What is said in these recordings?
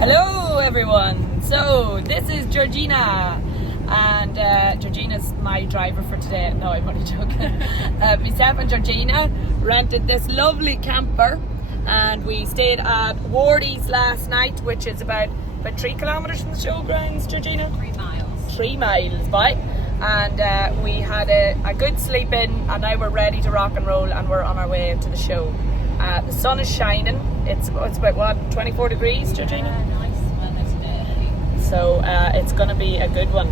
Hello everyone, so this is Georgina and Georgina's my driver for today. No, I'm only joking. Myself and Georgina rented this lovely camper and we stayed at Wardy's last night, which is about 3 kilometres from the showgrounds, Georgina? 3 miles. 3 miles, right? And we had a good sleep in and now we're ready to rock and roll and we're on our way to the show. The sun is shining. It's about what, 24 degrees, Georgina? Yeah, nice weather today. So it's going to be a good one.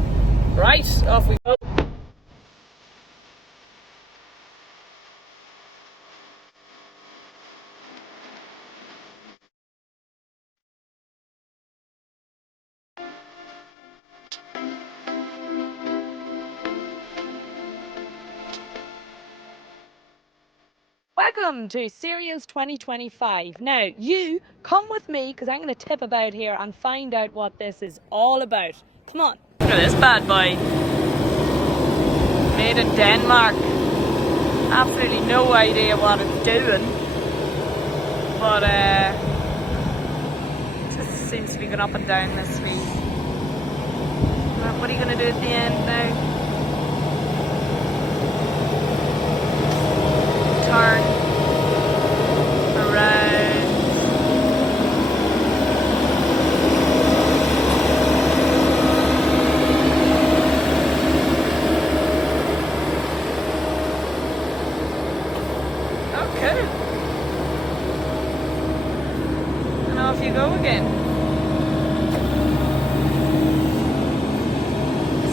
Right, off we go. Welcome to Series 2025. Now, you come with me because I'm going to tip about here and find out what this is all about. Come on. Look at this bad boy. Made in Denmark. Absolutely no idea what it's doing. But it just seems to be going up and down this speed. What are you going to do at the end now? Turn around. Okay. And off you go again.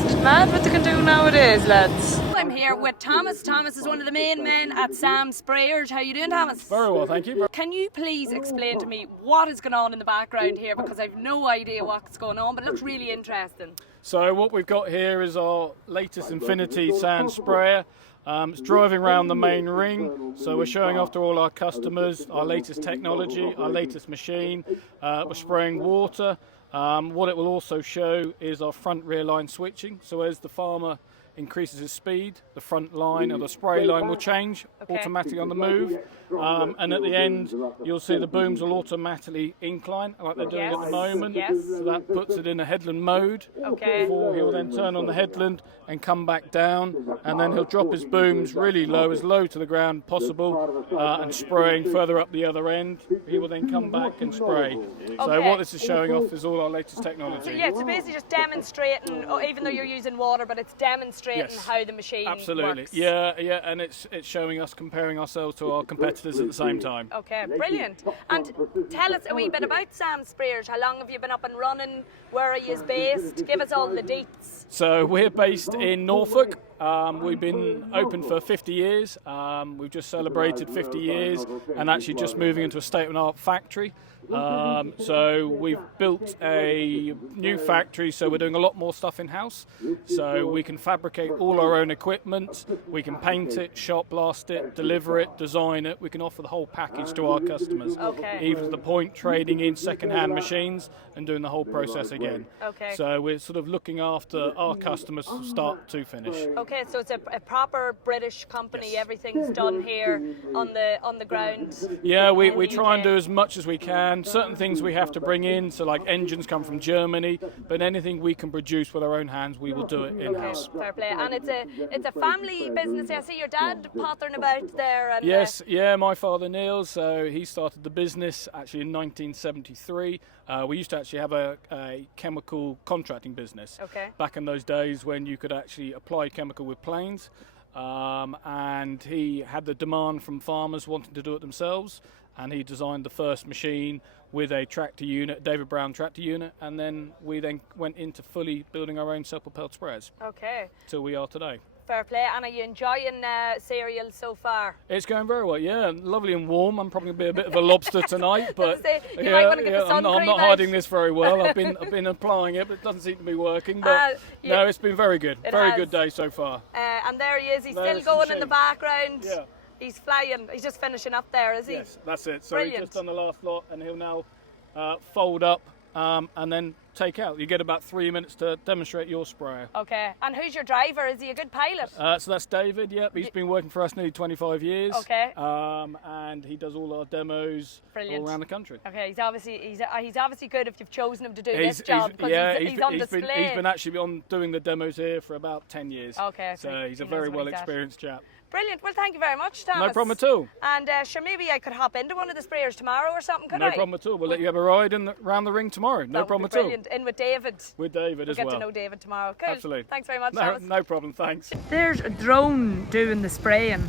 It's mad what they can do nowadays, lads. I'm here with Thomas. Thomas is one of the main men at Sam's Sprayers. How you doing, Thomas? Very well, thank you. Can you please explain to me what is going on in the background here, because I've no idea what's going on, but it looks really interesting. So what we've got here is our latest Infinity sand sprayer. It's driving around the main ring, so we're showing off to all our customers our latest technology, our latest machine. We're spraying water. What it will also show is our front rear line switching. So as the farmer increases his speed, the front line or the spray line will change automatically on the move. And at the end, you'll see the booms will automatically incline like they're doing at the moment. Yes. So that puts it in a headland mode. Before he'll then turn on the headland and come back down, and then he'll drop his booms really low, as low to the ground possible, and spraying further up the other end. He will then come back and spray. So what this is showing off is all our latest technology. So yeah, so basically just demonstrating, even though you're using water, but it's demonstrating how the machine works. Yeah, and it's showing us comparing ourselves to our competitors at the same time. Okay, brilliant. And tell us a wee bit about Sam's Sprayers. How long have you been up and running? Where are you based? Give us all the deets. So we're based in Norfolk. We've been open for 50 years. We've just celebrated 50 years and actually just moving into a state-of-the-art factory. So we've built a new factory, so we're doing a lot more stuff in-house. So we can fabricate all our own equipment, we can paint it, shop blast it, deliver it, design it. We can offer the whole package to our customers. Even to the point trading in second-hand machines and doing the whole process again. So we're sort of looking after our customers from start to finish. Okay, so it's a proper British company. Everything's done here on the ground. Yeah, we try and do as much as we can. Certain things we have to bring in, so like engines come from Germany, but anything we can produce with our own hands, we will do it in-house. Fair play. And it's a family business. I see your dad pottering about there. And, yes, my father Neil, so he started the business actually in 1973. We used to actually have a chemical contracting business back in those days when you could actually apply chemical with planes. And he had the demand from farmers wanting to do it themselves, and he designed the first machine with a tractor unit, David Brown tractor unit, and then we went into fully building our own self-propelled sprayers. Till we are today. Fair play. And are you enjoying cereal so far? It's going very well, yeah. Lovely and warm. I'm probably going to be a bit of a lobster tonight, but I'm not hiding this very well. I've been applying it, but it doesn't seem to be working. But no, it's been very good. Very good day so far. And there he is. He's still going in the background. Yeah. He's flying. He's just finishing up there, is he? Yes, that's it. So Brilliant. he's just done the last lot, and he'll now fold up and then take out. You get about 3 minutes to demonstrate your sprayer. Okay. And who's your driver? Is he a good pilot? So that's David. Yep, he's been working for us nearly 25 years. Okay. And he does all our demos all around the country. Okay. He's obviously good if you've chosen him to do this job, because he's on display. He's been actually doing the demos here for about 10 years. Okay. So he's a very well experienced chap. Brilliant. Well, thank you very much, Thomas. No problem at all. And sure, maybe I could hop into one of the sprayers tomorrow or something, could I? No problem at all. We'll let you have a ride around the ring tomorrow. No problem at all. Brilliant. In with David. With David as well. We'll get to know David tomorrow. Cool. Absolutely. Thanks very much, Thomas. No problem. Thanks. There's a drone doing the spraying.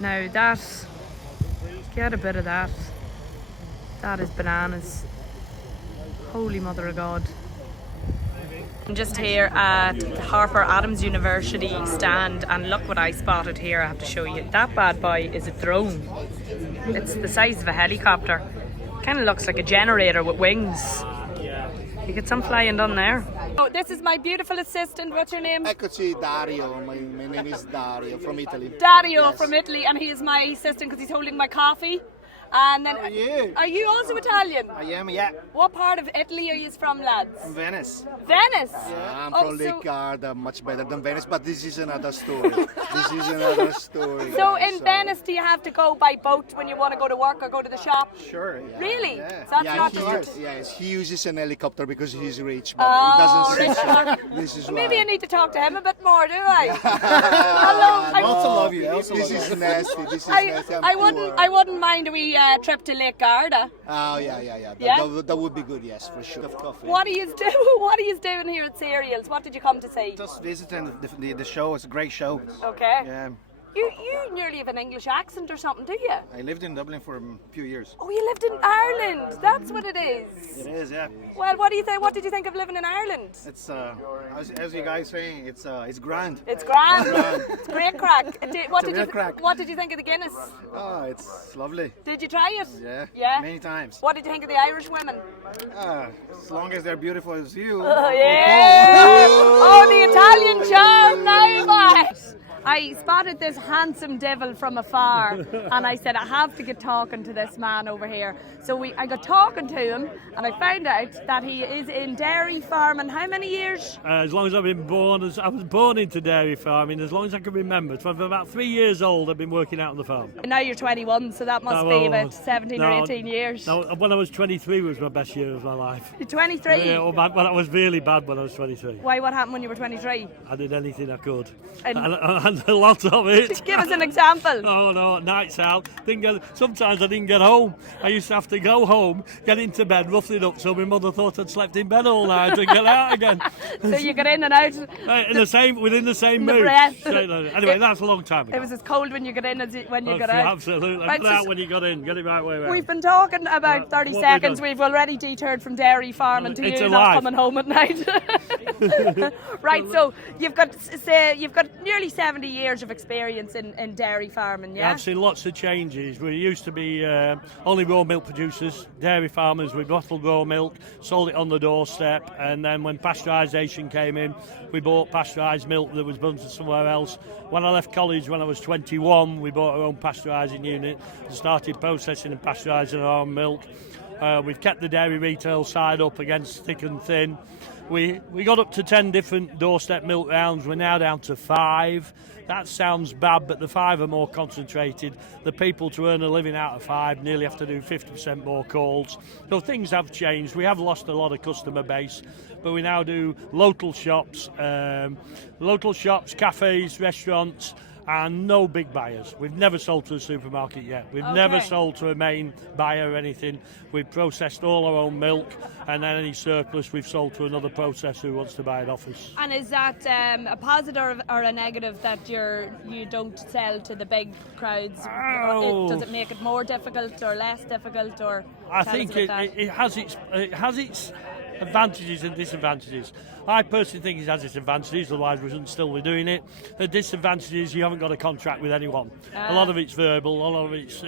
Now get a bit of that. That is bananas. Holy Mother of God. I'm just here at the Harper Adams University stand, and look what I spotted here. I have to show you. That bad boy is a drone. It's the size of a helicopter. Kind of looks like a generator with wings. You get some flying done there. Oh, this is my beautiful assistant. What's your name? Eccoci, Dario. My name is Dario from Italy. Dario from Italy, and he is my assistant because he's holding my coffee. And then, are you also Italian? I am, yeah. What part of Italy are you from, lads? From Venice. Venice? Yeah, I'm from Lake Garda, much better than Venice, but this is another story. So in Venice, do you have to go by boat when you want to go to work or go to the shop? Sure. Yeah. Really? Yeah. So that's not Yes, he uses an helicopter because he's rich, but he doesn't see so. This is maybe why. I need to talk to him a bit more, do I? Hello. I also love you. This is nasty. This is nasty. I wouldn't mind a wee trip to Lake Garda. Oh yeah. That would be good. Yes, for sure. Coffee. What are you doing here at Cereals? What did you come to see? Just visiting the show. It's a great show. Okay. Yeah. You nearly have an English accent or something, do you? I lived in Dublin for a few years. Oh, you lived in Ireland. That's what it is. It is, yeah. Well, what do you think? What did you think of living in Ireland? It's as you guys saying, it's grand. It's grand. It's great crack. What did you think of the Guinness? Oh, it's lovely. Did you try it? Yeah. Yeah. Many times. What did you think of the Irish women? As long as they're beautiful as you. Oh, yeah. Oh, the Italian charm now, boss. I spotted this handsome devil from afar, and I said, I have to get talking to this man over here. So I got talking to him, and I found out that he is in dairy farming. How many years? As long as I've been born, I was born into dairy farming, as long as I can remember. From about 3 years old, I've been working out on the farm. Now you're 21, so that must be about 17 or 18 years. No, when I was 23 was my best year of my life. You're 23? Yeah, well, I was really bad when I was 23. Why, what happened when you were 23? I did anything I could. And A lot of it. Give us an example. Oh no, nights out. Sometimes I didn't get home. I used to have to go home, get into bed, rough it up, so my mother thought I'd slept in bed all night and get out again. So you get in and out within the same mood. Anyway, that's a long time ago. It was as cold when you got in as when you got out. Absolutely. Right, Get out when you got in. Get it right way around. We've been talking about 30 seconds. We've already detoured from dairy farming to you not coming home at night. Right, so you've got nearly 70 years of experience in dairy farming, yeah? I've seen lots of changes. We used to be only raw milk producers, dairy farmers. We bottled raw milk, sold it on the doorstep, and then when pasteurisation came in, we bought pasteurised milk that was bundled somewhere else. When I left college when I was 21, we bought our own pasteurising unit and started processing and pasteurising our own milk. We've kept the dairy retail side up against thick and thin. We got up to 10 different doorstep milk rounds. We're now down to 5. That sounds bad, but the 5 are more concentrated. The people to earn a living out of 5 nearly have to do 50% more calls. So things have changed. We have lost a lot of customer base, but we now do local shops, cafes, restaurants, and no big buyers. We've never sold to a supermarket yet. We've never sold to a main buyer or anything. We've processed all our own milk, and then any surplus we've sold to another processor who wants to buy it off us. And is that a positive or a negative that you don't sell to the big crowds? Does it make it more difficult or less difficult? Or I think it has its advantages and disadvantages. I personally think it has its advantages, otherwise we shouldn't still be doing it. The disadvantage is you haven't got a contract with anyone. A lot of it's verbal, a lot of it's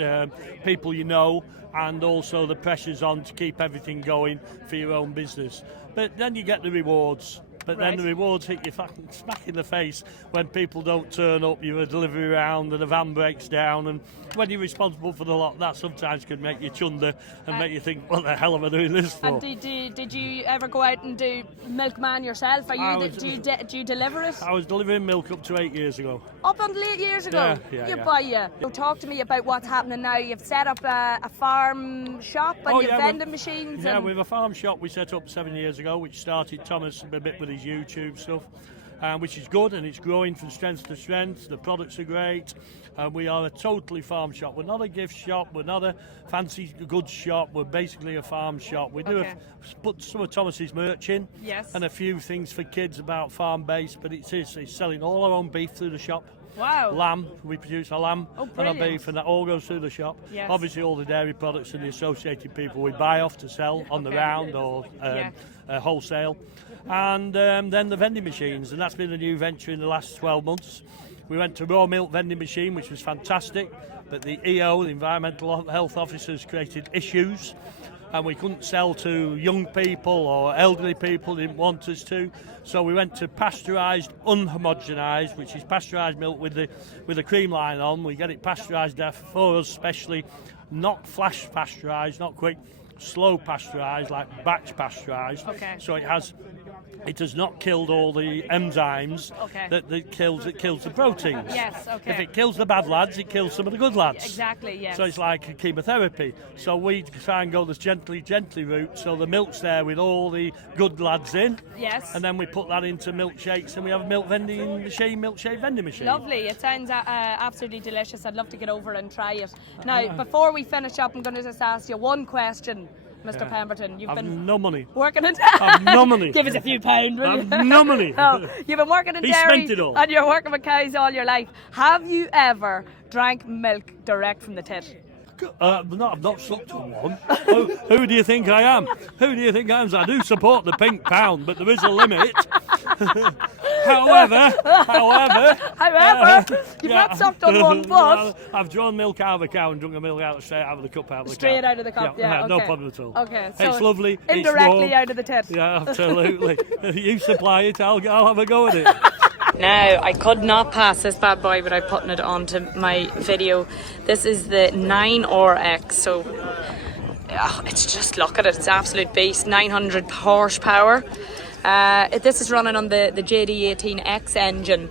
people you know, and also the pressure's on to keep everything going for your own business. But then you get the rewards. but Right. then the rewards hit you fucking smack in the face when people don't turn up, you're a delivery round and a van breaks down, and when you're responsible for the lot, that sometimes can make you chunder and make you think, what the hell am I doing this for? And did you ever go out and do milkman yourself? Are you do you deliver it? I was delivering milk up to 8 years ago. Up until 8 years ago? Yeah. By you. So talk to me about what's happening now. You've set up a farm shop and you've vending machines. Yeah, and... we have a farm shop we set up 7 years ago, which started Thomas a bit with his YouTube stuff, which is good, and it's growing from strength to strength. The products are great. We are a totally farm shop. We're not a gift shop. We're not a fancy goods shop. We're basically a farm shop. We do put some of Thomas's merch in, and a few things for kids about farm based, but it's selling all our own beef through the shop. Wow. Lamb, we produce our lamb and our beef, and that all goes through the shop. Yes. Obviously all the dairy products and the associated people we buy off to sell on the round or wholesale. And then the vending machines, and that's been a new venture in the last 12 months. We went to raw milk vending machine, which was fantastic, but the EO, the Environmental Health Officers, created issues, and we couldn't sell to young people or elderly people, didn't want us to. So we went to pasteurised, unhomogenised, which is pasteurised milk with the cream line on. We get it pasteurised there for us specially, not flash pasteurised, not quick, slow pasteurised, like batch pasteurised. Okay. So it has not killed all the enzymes that kills the proteins. Yes, okay. If it kills the bad lads, it kills some of the good lads. Exactly, yes. So it's like a chemotherapy. So we try and go this gently route, so the milk's there with all the good lads in. Yes. And then we put that into milkshakes, and we have a milkshake vending machine. Lovely. It sounds absolutely delicious. I'd love to get over and try it. Now, before we finish up, I'm going to just ask you one question. Mr. Pemberton, you've been no money. working in I've no money. Give us a few pounds, will you? I've no money. No, you've been working in He dairy spent it all. and you're working with cows all your life. Have you ever drank milk direct from the tit? No, I've not sucked on one. Who do you think I am? Who do you think I am? I do support the pink pound, but there is a limit. However, you've not sucked on one, but I've drawn milk out of a cow and drunk the milk out straight out of the cup out of the straight cow. out of the cup. Yeah, no okay. problem at all. Okay, so it's lovely. indirectly it's warm. out of the tit. Yeah, absolutely. You supply it, I'll have a go at it. Now, I could not pass this bad boy without putting it onto my video. This is the 9RX, so it's just, look at it, it's absolute beast, 900 horsepower. This is running on the JD18X engine,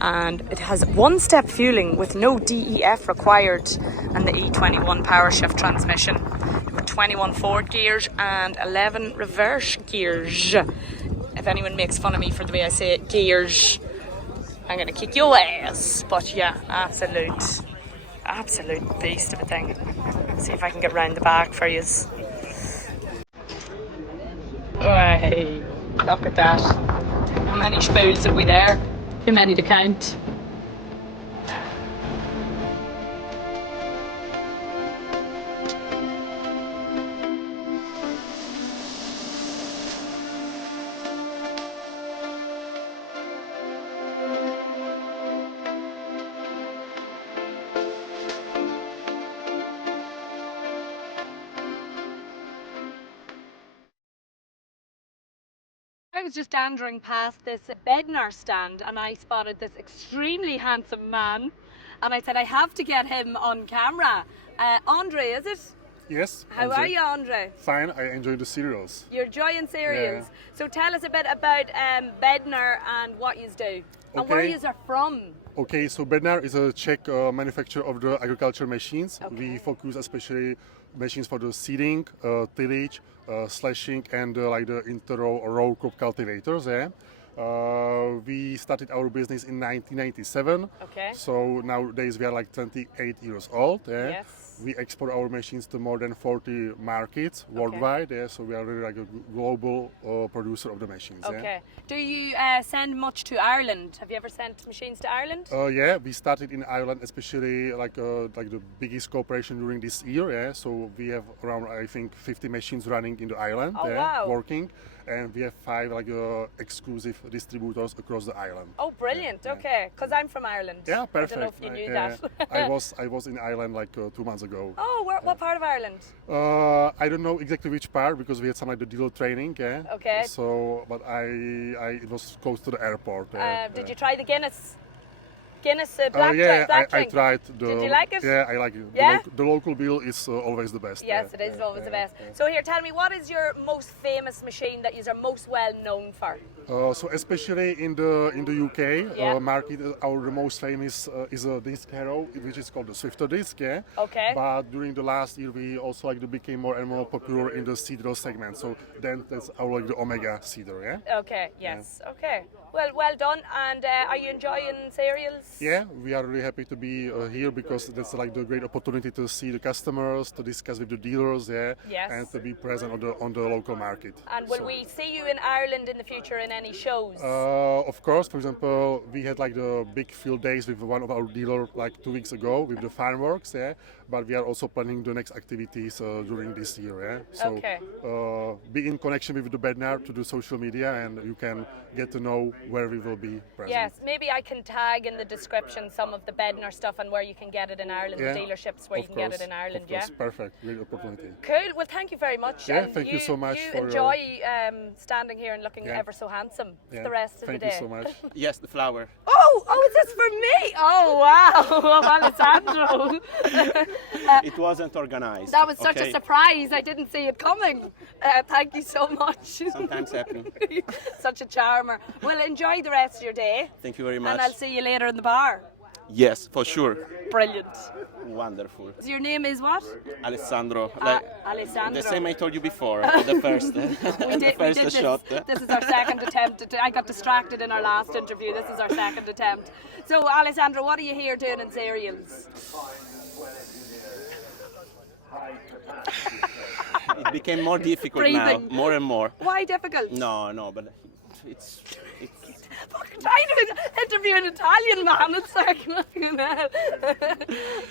and it has one-step fueling with no DEF required, and the E21 power shift transmission with 21 forward gears and 11 reverse gears. If anyone makes fun of me for the way I say it, gears, I'm gonna kick your ass. But yeah, absolute beast of a thing. See if I can get round the back for you. Right, look at that. How many spools have we there? Too many to count. I was just andering past this Bednar stand and I spotted this extremely handsome man, and I said I have to get him on camera. Andre, is it? Yes. How are you, Andre? Fine, I enjoy the cereals. You're enjoying cereals. Yeah. So tell us a bit about Bednar and what you do, and where you are from. Okay, so Bednar is a Czech manufacturer of the agriculture machines. Okay. We focus especially machines for the seeding, tillage, slashing, and like the inter-row or row crop cultivators. We started our business in 1997. Okay. So nowadays we are like 28 years old. Yes. We export our machines to more than 40 markets worldwide. So we are really like a global producer of the machines. Okay. Do you send much to Ireland? Have you ever sent machines to Ireland? Yeah, we started in Ireland, especially like the biggest cooperation during this year. So we have around, I think, 50 machines running in the island, wow. working, and we have 5 like exclusive distributors across the island. Oh, brilliant! Okay, because I'm from Ireland. Yeah, perfect. I don't know if you knew that. I was in Ireland like 2 months ago. Oh, what part of Ireland? I don't know exactly which part because we had some like the dealer training. Okay. So, but it was close to the airport. Did you try the Guinness black yeah, black I drink? tried. Did you like it? Yeah, I like it. Yeah? The local beer is always the best. Yes, it is always the best. So here, tell me, what is your most famous machine that you are most well known for? So especially in the UK Yeah. market, our most famous is a disc harrow, which is called the Swifter disc. Okay. But during the last year, we also became more and more popular in the cedar segment. So then that's our the Omega cedar. Okay. Yes. Okay. Well done. And are you enjoying cereals? Yeah, we are really happy to be here because that's the great opportunity to see the customers, to discuss with the dealers, Yes. and to be present on the local market. And will we see you in Ireland in the future in any shows? Of course, for example, we had the big field days with one of our dealers 2 weeks ago with the fireworks, but we are also planning the next activities during this year. So Okay. Be in connection with the banner to the social media and you can get to know where we will be present. Yes, maybe I can tag in the description some of the Bednar stuff and where you can get it in Ireland, the dealerships where you can get it in Ireland, of course. Perfect, great opportunity. Cool, well thank you very much. Yeah, and thank you so much You for enjoy standing here and looking ever so handsome for the rest of Thank the day. you so much. Yes, the flower. Oh, is this for me? Oh wow, Alessandro. It wasn't organized. That was such a okay? surprise, I didn't see it coming. Thank you so much. Sometimes happen. Such a charmer. Well, enjoy the rest of your day. Thank you very much. And I'll see you later in the bar. Yes, for sure. Brilliant. Wonderful. So your name is what? Alessandro. Alessandro. The same I told you before, the first, We did this. shot. This is our second attempt. I got distracted in our last interview. This is our second attempt. So, Alessandro, what are you here doing in cereals? It became more difficult Breathing. now, more and more. Why difficult? No, but it's Fucking trying to interview an Italian man. It's like,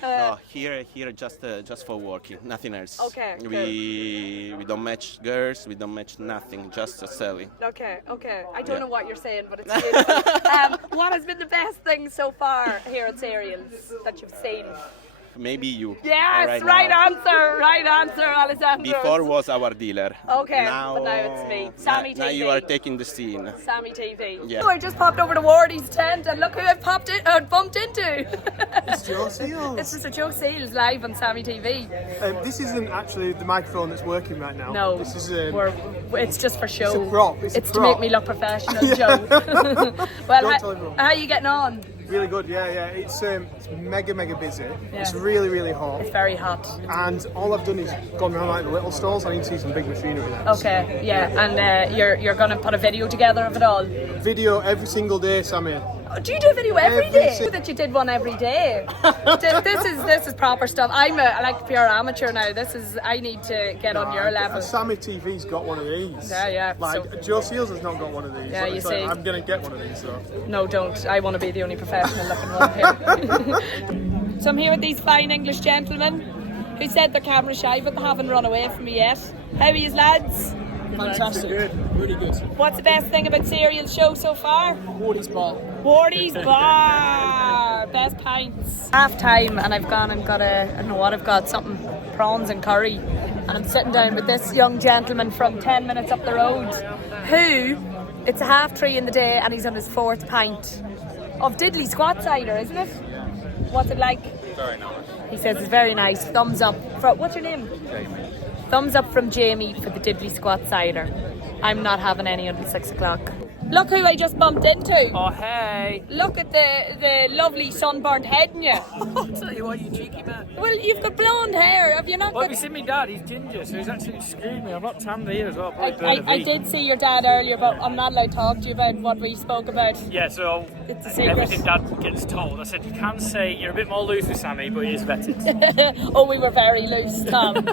no, here just for working, nothing else. Okay, We don't match girls, we don't match nothing, just selling. Okay. I don't know what you're saying, but it's beautiful. What has been the best thing so far here at Cereals that you've seen? Maybe you. Yes, right now. right answer, Alessandro. Before was our dealer. Okay, now, but now it's me. Sammy Now TV. you are taking the scene. Sammy TV. Yeah. Oh, I just popped over to Wardy's tent and look who I've bumped into. It's Joe Seals. It's Mr. Joe Seals live on Sammy TV. This isn't actually the microphone that's working right now. No, This is it's just for show. It's a prop. It's a to prop. make me look professional, Joe. Well, Don't tell everyone. how are you getting on? really good. Yeah. It's mega busy. Yeah. It's really hot. It's very hot. And all I've done is gone around like the little stalls. I need to see some big machinery there. Okay, yeah, and you're going to put a video together of it all. Video every single day, Sammy. Oh, do you do a video every day? Every That you did one every day. This is proper stuff. I'm like pure amateur now. I need to get on your level. Sammy TV's got one of these. Yeah. Like Joe Seals has not got one of these. Yeah, you see. I'm gonna get one of these. So. No, don't. I want to be the only professional looking one here. So I'm here with these fine English gentlemen who said they're camera shy, but they haven't run away from me yet. How are you, lads? Fantastic. Good. Really good. What's the best thing about Cereal's show so far? Wardy's bar. Wardy's bar. Best pints. Half time, and I've gone and got I don't know what I've got, something, prawns and curry. And I'm sitting down with this young gentleman from 10 minutes up the road who, it's 3:30 in the day and he's on his 4th pint of diddly squat cider, isn't it? What's it like? Very nice. He says it's very nice. Thumbs up. What's your name? Jamie. Thumbs up from Jamie for the diddly squat cider. I'm not having any until 6 o'clock. Look who I just bumped into. Oh, hey. Look at the lovely sunburnt head in you. I'll tell you what, you cheeky man. Well, you've got blonde hair. Have you not Well, got... have you seen me dad? He's ginger, so he's actually screwed me. I'm not tanned here as well. I did see your dad earlier, but I'm not allowed to talk to you about what we spoke about. Yeah, so It's a secret. everything dad gets told. I said, you can say you're a bit more loose with Sammy, but he is vetted. Oh, we were very loose, Tom.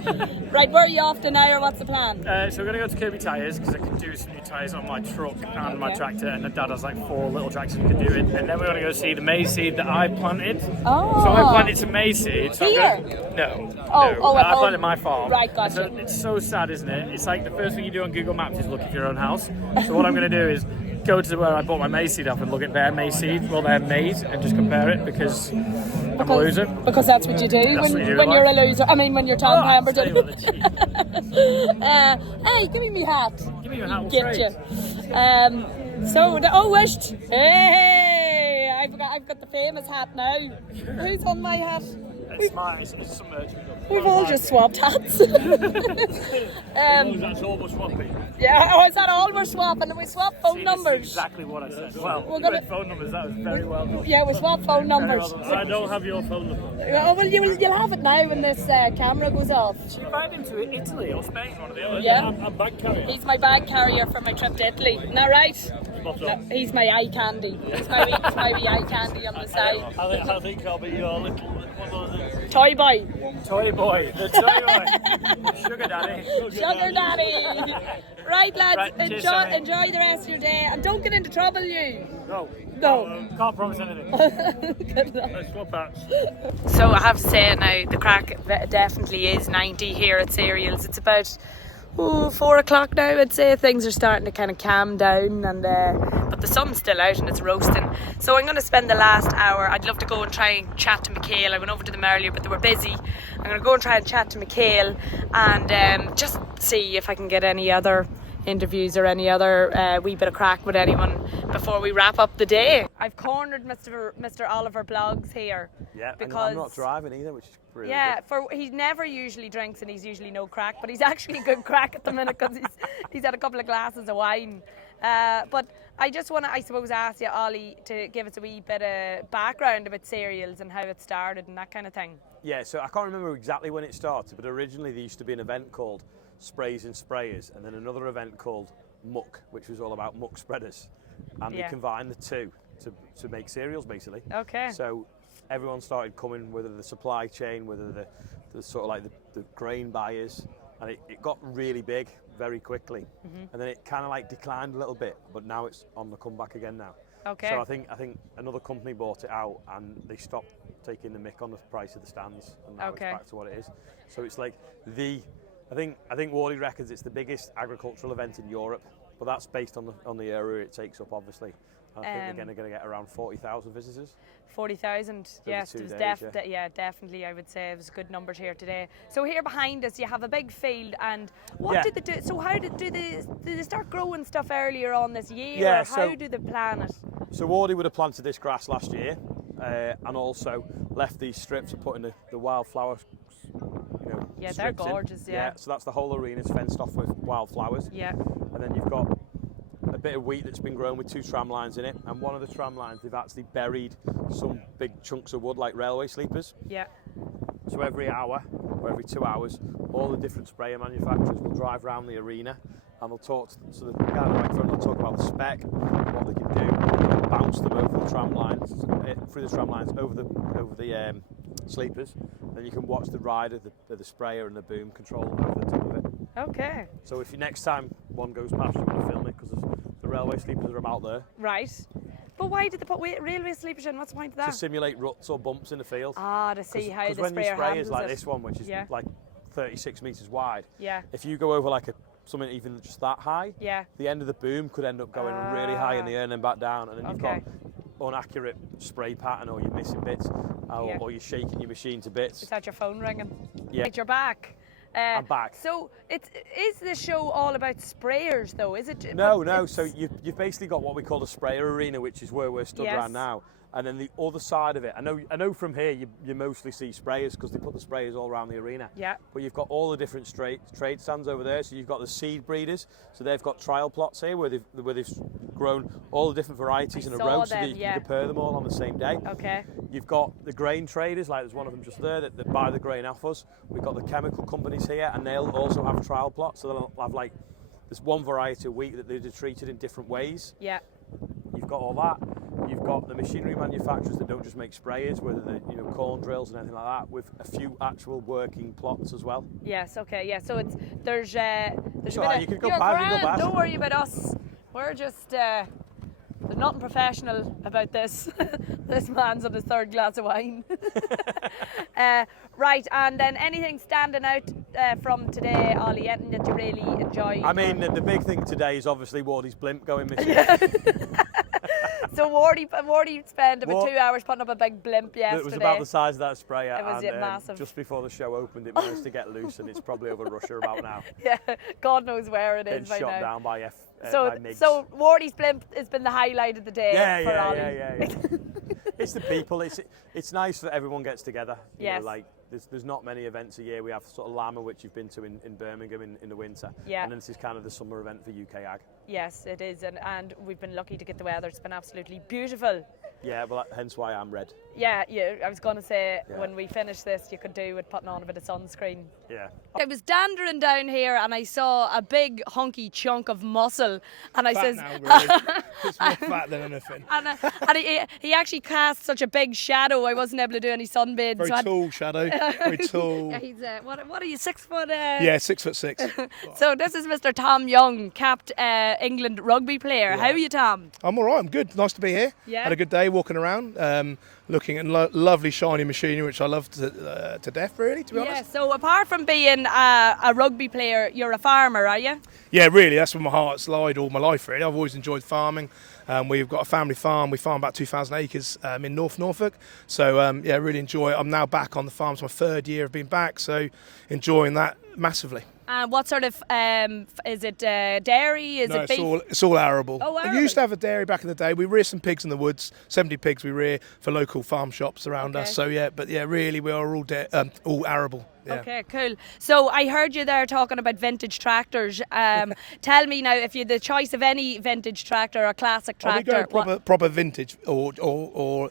Right, where are you off to now, or what's the plan? So we're going to go to Kirby Tyres because I can do some new tyres on my truck and my tractor, and then dad has like 4 little tractors we can do it. And then we're going to go see the maize seed that I planted. Oh. So I planted some maize seed. So Here? I'm gonna, no. At I home. planted my farm. Right, gotcha. So it's so sad, isn't it? It's like the first thing you do on Google Maps is look at your own house. So what I'm going to do is go to where I bought my maize seed off and look at their maize seed, well, they're made, and just compare it, because I'm a loser. Because that's what you do That's what you do when in you're a life. loser. I mean, when you're Tom Pemberton. Hey, Hey, give me my hat. give me your hat. Get you. Wished. Hey, I've got the famous hat now. Who's on my hat? It's some merch. We've all just swapped hats. That's almost swapping. Yeah, is that all we're swapping? And we swap phone numbers. Exactly what I said. Well, We're gonna- phone numbers. That was very well done. Yeah, we swap phone numbers. I don't have your phone number. Oh, well, you'll have it now when this camera goes off. You find him to Italy or Spain, one of the other. Yeah. I'm bag carrier. He's my bag carrier for my trip to Italy. Isn't that right? No, he's my eye candy. He's my wee eye candy on the side. I think I'll be your little one of those. Toy boy. Toy boy, the toy boy, sugar daddy. Sugar daddy. Right, lads, Right, cheers, Sammy. enjoy the rest of your day. And don't get into trouble, you. No, No. can't promise anything. Good luck. Let's swap hats. So I have to say now, the crack definitely is 90 here at Cereals. It's about 4 o'clock now, I'd say. Things are starting to kind of calm down, and but the sun's still out and it's roasting. So I'm going to spend the last hour. I'd love to go and try and chat to Michael. I went over to them earlier, but they were busy. I'm going to go and try and chat to Michael and just see if I can get any other interviews or any other wee bit of crack with anyone before we wrap up the day. I've cornered Mr. Oliver Bloggs here. Yeah, because and I'm not driving either, which is really yeah, good. he never usually drinks and he's usually no crack, but he's actually good crack at the minute because he's had a couple of glasses of wine. But I just want to, I suppose, ask you, Ollie, to give us a wee bit of background about Cereals and how it started and that kind of thing. Yeah, so I can't remember exactly when it started, but originally there used to be an event called Sprays and Sprayers, and then another event called Muck, which was all about muck spreaders. And they combined the two to make cereals, basically. Okay. So everyone started coming, whether the supply chain, whether the sort of like the grain buyers, and it got really big very quickly. And then it kind of like declined a little bit, but now it's on the comeback again now. Okay. So I think another company bought it out and they stopped taking the mick on the price of the stands, and now it's back to what it is. So it's like I think Wardy reckons it's the biggest agricultural event in Europe, but that's based on the area it takes up, obviously. And I think they're going to get around 40,000 visitors. 40,000, yes, it was definitely. I would say it was good numbers here today. So here behind us, you have a big field, and what did they do? So how did they start growing stuff earlier on this year? Yeah, or how do they plan it? So Wardy would have planted this grass last year, and also left these strips and put in the wildflower. Yeah, they're gorgeous. Yeah. So that's the whole arena's fenced off with wildflowers. Yeah. And then you've got a bit of wheat that's been grown with 2 tram lines in it, and one of the tram lines they've actually buried some big chunks of wood like railway sleepers. Yeah. So every hour or every 2 hours, all the different sprayer manufacturers will drive around the arena and they'll talk to the guy on the microphone. They'll talk about the spec, what they can do, bounce them over the tram lines, through the tram lines, over the sleepers. Then you can watch the ride of the sprayer and the boom control over the top of it. Okay. So if next time one goes past, you want to film it because the railway sleepers are about there. Right. But why did they put railway sleepers in? What's the point of that? To simulate ruts or bumps in the field. Ah, to see how the sprayer when you spray handles is like it. this one, which is like 36 metres wide. Yeah. If you go over like something even just that high, yeah, the end of the boom could end up going really high in the air and then back down, and then you've got inaccurate spray pattern, or you're missing bits, or you're shaking your machine to bits. Is that your phone ringing? Yeah. You're back. I'm back. So is the show all about sprayers though? Is it? No. So you've basically got what we call the sprayer arena, which is where we're stood around now. And then the other side of it, I know from here you mostly see sprayers because they put the sprayers all around the arena. Yeah. But you've got all the different trade stands over there. So you've got the seed breeders. So they've got trial plots here where they've grown all the different varieties in a row, so that you can compare them all on the same day. Okay. You've got the grain traders, like there's one of them just there that buy the grain off us. We've got the chemical companies here, and they'll also have trial plots. So they'll have there's one variety of wheat that they're treated in different ways. Yeah. You've got all that. You've got the machinery manufacturers that don't just make sprayers, whether they're corn drills and anything like that, with a few actual working plots as well. Yes. Okay. Yeah. So there's a bit you can go you're past, grand, you can go past. Don't worry about us. We're just there's nothing professional about this. This man's on his 3rd glass of wine. Right, and then anything standing out from today, Ollie, anything that you really enjoyed? I mean, the big thing today is obviously Wardy's blimp going missing. So Wardy spent about 2 hours putting up a big blimp yesterday. It was about the size of that sprayer. It was and, massive. Just before the show opened, it managed to get loose, and it's probably over Russia about now. Yeah, God knows where it is Been by shot now. down by So Wardy's blimp has been the highlight of the day for Ollie. Yeah. It's the people. It's nice that everyone gets together. You Yes. know, like there's not many events a year. We have sort of Lama, which you've been to in Birmingham in the winter. Yeah. And then this is kind of the summer event for UK Ag. Yes, it is, and we've been lucky to get the weather. It's been absolutely beautiful. Yeah, well, hence why I'm red. Yeah, I was going to say, when we finish this, you could do with putting on a bit of sunscreen. Yeah. I was dandering down here and I saw a big hunky chunk of muscle, and I says, now, really. It's more fat than anything. and he actually cast such a big shadow. I wasn't able to do any sunbathing. Very so tall shadow. Very tall. Yeah, he's what are you, 6 foot? Yeah, 6'6". So this is Mr. Tom Young, capped England rugby player. How are you, Tom? I'm all right. I'm good. Nice to be here. Yeah. Had a good day walking around, looking at lovely shiny machinery, which I love to death, really, to be honest. Yeah, so apart from being a rugby player, you're a farmer, are you? Yeah, really. That's where my heart's lied all my life, really. I've always enjoyed farming. We've got a family farm. We farm about 2,000 acres in North Norfolk. So, yeah, really enjoy it. I'm now back on the farm. It's my 3rd year of being back, so enjoying that massively. What sort of, is it dairy? Is No, it beef? it's all arable. Oh, I used to have a dairy back in the day. We rear some pigs in the woods, 70 pigs we rear for local farm shops around us. So, yeah, but yeah, really we are all arable. Yeah. Okay, cool. So I heard you there talking about vintage tractors. Tell me now, if you had the choice of any vintage tractor or classic tractor. Are we going proper vintage or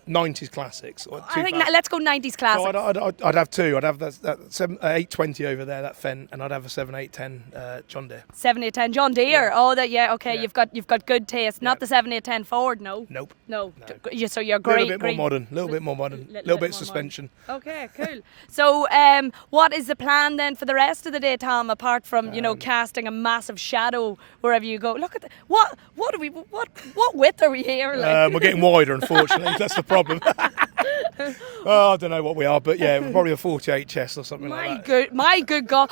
90s classics? Or I think let's go 90s classics. So I'd have two. I'd have that 820 over there, that Fendt, and I'd have a 7810 John Deere. 7810 John Deere. Yeah. Oh, that okay. Yeah. You've got good taste. Not the 7810 Ford, no. Nope. No. So you're great. A little bit more modern. Little bit of suspension. Okay, cool. So what is the plan then for the rest of the day, Tom? Apart from casting a massive shadow wherever you go. Look at what width are we here? Like? We're getting wider, unfortunately. That's the problem. I don't know what we are, but yeah, we're probably a 48 chest or something like that. My good God.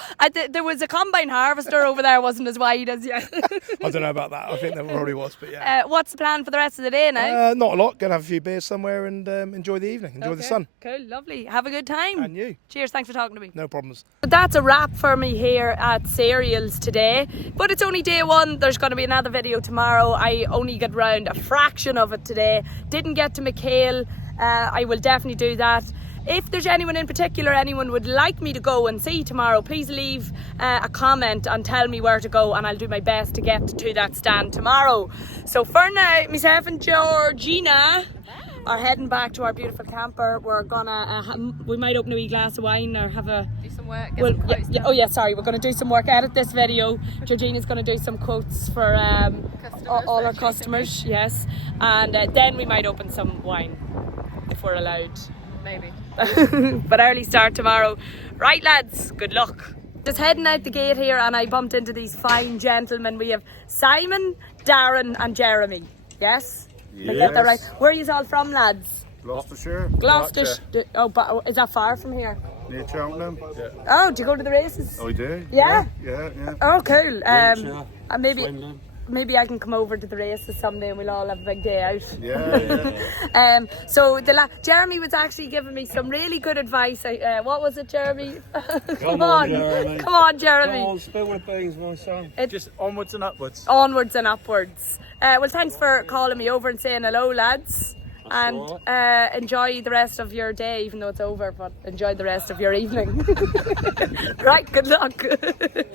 There was a combine harvester over there, wasn't as wide as you. I don't know about that. I think there probably was, but yeah. What's the plan for the rest of the day now? Not a lot. Going to have a few beers somewhere and enjoy the evening. Enjoy the sun. Cool, lovely. Have a good time. And you. Cheers, thanks for talking to me. No problems. That's a wrap for me here at Cereals today, but it's only day one. There's going to be another video tomorrow. I only got round a fraction of it today. Didn't get to McHale. I will definitely do that. If there's anyone in particular anyone would like me to go and see tomorrow, please leave a comment and tell me where to go, and I'll do my best to get to that stand tomorrow. So for now, myself and Georgina are heading back to our beautiful camper. We're gonna we might open a wee glass of wine or have a do some work. We're gonna do some work, edit this video. Georgina's gonna do some quotes for all our customers, yes, and then we might open some wine if we're allowed. Maybe. But early start tomorrow. Right, lads, good luck. Just heading out the gate here, and I bumped into these fine gentlemen. We have Simon, Darren and Jeremy. Yes? Did I get that right? Where are you all from, lads? Gloucestershire. Gloucestershire. Oh, but is that far from here? Near Cheltenham. Yeah. Oh, do you go to the races? I do. Yeah? Yeah. Oh, cool. And maybe I can come over to the races someday and we'll all have a big day out. Yeah. So Jeremy was actually giving me some really good advice. What was it, Jeremy? Come on, Jeremy. Come on, Jeremy. Come on, spill the beans, my son. Just onwards and upwards. Onwards and upwards. Well, thanks for calling me over and saying hello, lads. And enjoy the rest of your day, even though it's over, but enjoy the rest of your evening. Right, good luck.